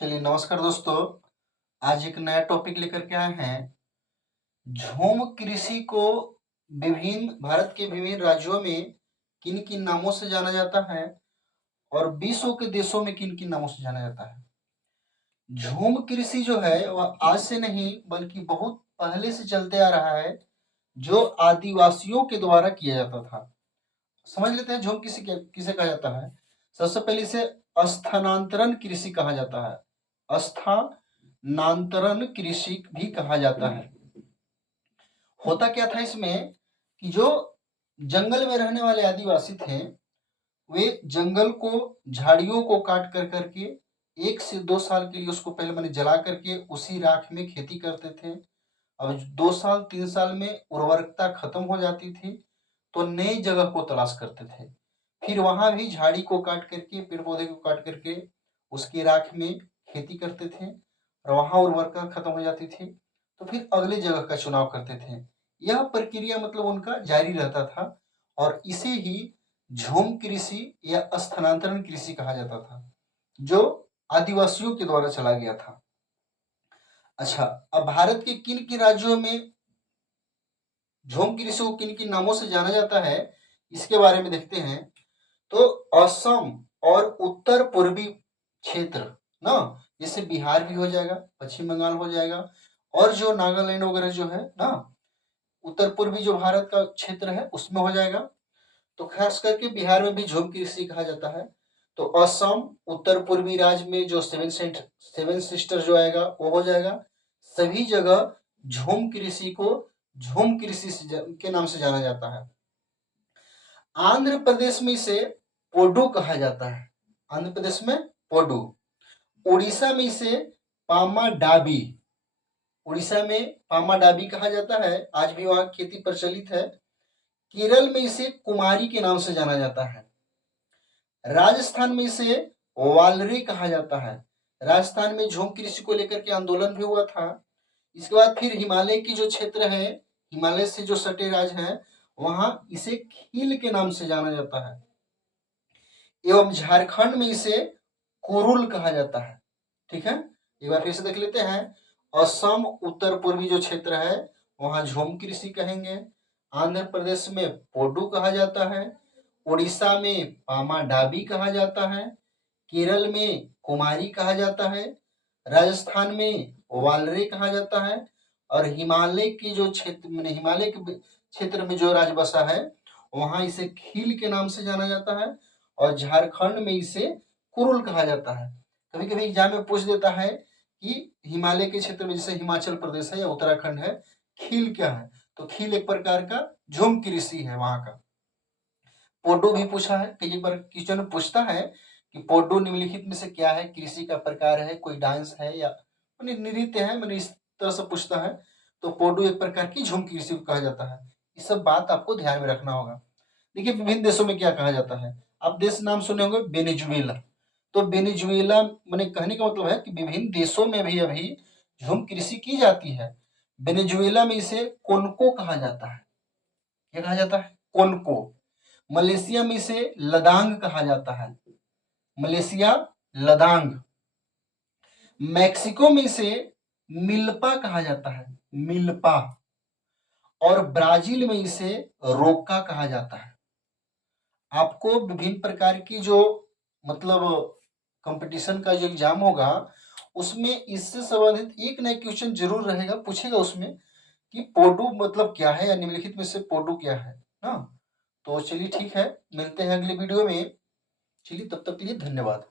चलिए नमस्कार दोस्तों। आज एक नया टॉपिक लेकर के आए हैं। झूम कृषि को विभिन्न भारत के विभिन्न राज्यों में किन किन नामों से जाना जाता है और विश्व के देशों में किन किन नामों से जाना जाता है। झूम कृषि जो है वह आज से नहीं बल्कि बहुत पहले से चलते आ रहा है, जो आदिवासियों के द्वारा किया जाता था। समझ लेते हैं झूम कृषि किसे कहा जाता है। सबसे पहले इसे स्थानांतरण कृषि कहा जाता है। स्थानांतरण कृषि भी कहा जाता है। होता क्या था इसमें कि जो जंगल में रहने वाले आदिवासी थे, वे जंगल को, झाड़ियों को काट कर करके 1 से 2 साल के लिए उसको पहले मैंने जला करके उसी राख में खेती करते थे। अब 2 साल 3 साल में उर्वरकता खत्म हो जाती थी तो नई जगह को तलाश करते थे। फिर वहां भी झाड़ी को काट करके, पेड़ पौधे को काट करके उसकी राख में खेती करते थे और वहां उर्वरकता खत्म हो जाती थी तो फिर अगले जगह का चुनाव करते थे। यह प्रक्रिया मतलब उनका जारी रहता था और इसे ही झूम कृषि या स्थानांतरण कृषि कहा जाता था, जो आदिवासियों के द्वारा चला गया था। अच्छा, अब भारत के किन किन राज्यों में झूम कृषि को किन किन नामों से जाना जाता है, इसके बारे में देखते हैं। तो असम और उत्तर पूर्वी क्षेत्र ना, जैसे बिहार भी हो जाएगा, पश्चिम बंगाल हो जाएगा, और जो नागालैंड वगैरह जो है ना, उत्तर पूर्वी जो भारत का क्षेत्र है उसमें हो जाएगा। तो खास करके बिहार में भी झूम कृषि कहा जाता है। तो असम, उत्तर पूर्वी राज्य में जो सेवन सिस्टर जो आएगा वो हो जाएगा। सभी जगह झूम कृषि को झूम कृषि के नाम से जाना जाता है। आंध्र प्रदेश में इसे पोडू कहा जाता है। आंध्र प्रदेश में पोडू। उड़ीसा में इसे पामा डाबी, उड़ीसा में पामा डाबी कहा जाता है। आज भी वहां खेती प्रचलित है। केरल में इसे कुमारी के नाम से जाना जाता है। राजस्थान में इसे वालरी कहा जाता है। राजस्थान में झूम कृषि को लेकर के आंदोलन भी हुआ था। इसके बाद फिर हिमालय की जो क्षेत्र है, हिमालय से जो सटे राज्य है, वहां इसे खील के नाम से जाना जाता है। एवं झारखंड में इसे कुरुल कहा जाता है। ठीक है, एक बार फिर से देख लेते हैं। असम उत्तर पूर्वी जो क्षेत्र है वहां झूम कृषि कहेंगे। आंध्र प्रदेश में पोडू कहा जाता है। उड़ीसा में पामा डाबी कहा जाता है। केरल में कुमारी कहा जाता है। राजस्थान में वालरे कहा जाता है। और हिमालय की जो क्षेत्र में, हिमालय के क्षेत्र में जो राज बसा है वहां इसे खील के नाम से जाना जाता है। और झारखंड में इसे कुरुल कहा जाता है। कभी कभी एग्जाम में पूछ देता है कि हिमालय के क्षेत्र में जैसे हिमाचल प्रदेश है या उत्तराखंड है, खील क्या है। तो खील एक प्रकार का झूम कृषि है वहां का। पोडो भी पूछा है, कई बार क्वेश्चन पूछता है कि पोडो निम्नलिखित में से क्या है, कृषि का प्रकार है, कोई डांस है या नृत्य है, मैंने इस तरह से पूछता है। तो पोडो एक प्रकार की झूम कृषि को कहा जाता है। ये सब बात आपको ध्यान में रखना होगा। देखिए विभिन्न देशों में क्या कहा जाता है। आप देश नाम सुने होंगे, वेनेजुएला। तो वेनेजुएला मैंने कहने का मतलब है कि विभिन्न देशों में भी अभी झूम कृषि की जाती है। वेनेजुएला में इसे कोनको कहा जाता है। क्या कहा जाता है? कोनको। मलेशिया में इसे लदांग कहा जाता है। मलेशिया लदांग। मैक्सिको में इसे मिल्पा कहा जाता है। मिल्पा। और ब्राजील में इसे रोका कहा जाता है। आपको विभिन्न प्रकार की जो मतलब कंपटीशन का जो एग्जाम होगा उसमें इससे संबंधित एक नया क्वेश्चन जरूर रहेगा, पूछेगा उसमें कि पोडू मतलब क्या है या निम्नलिखित में से पोडू क्या है ना। तो चलिए ठीक है, मिलते हैं अगले वीडियो में। चलिए तब तक के लिए धन्यवाद।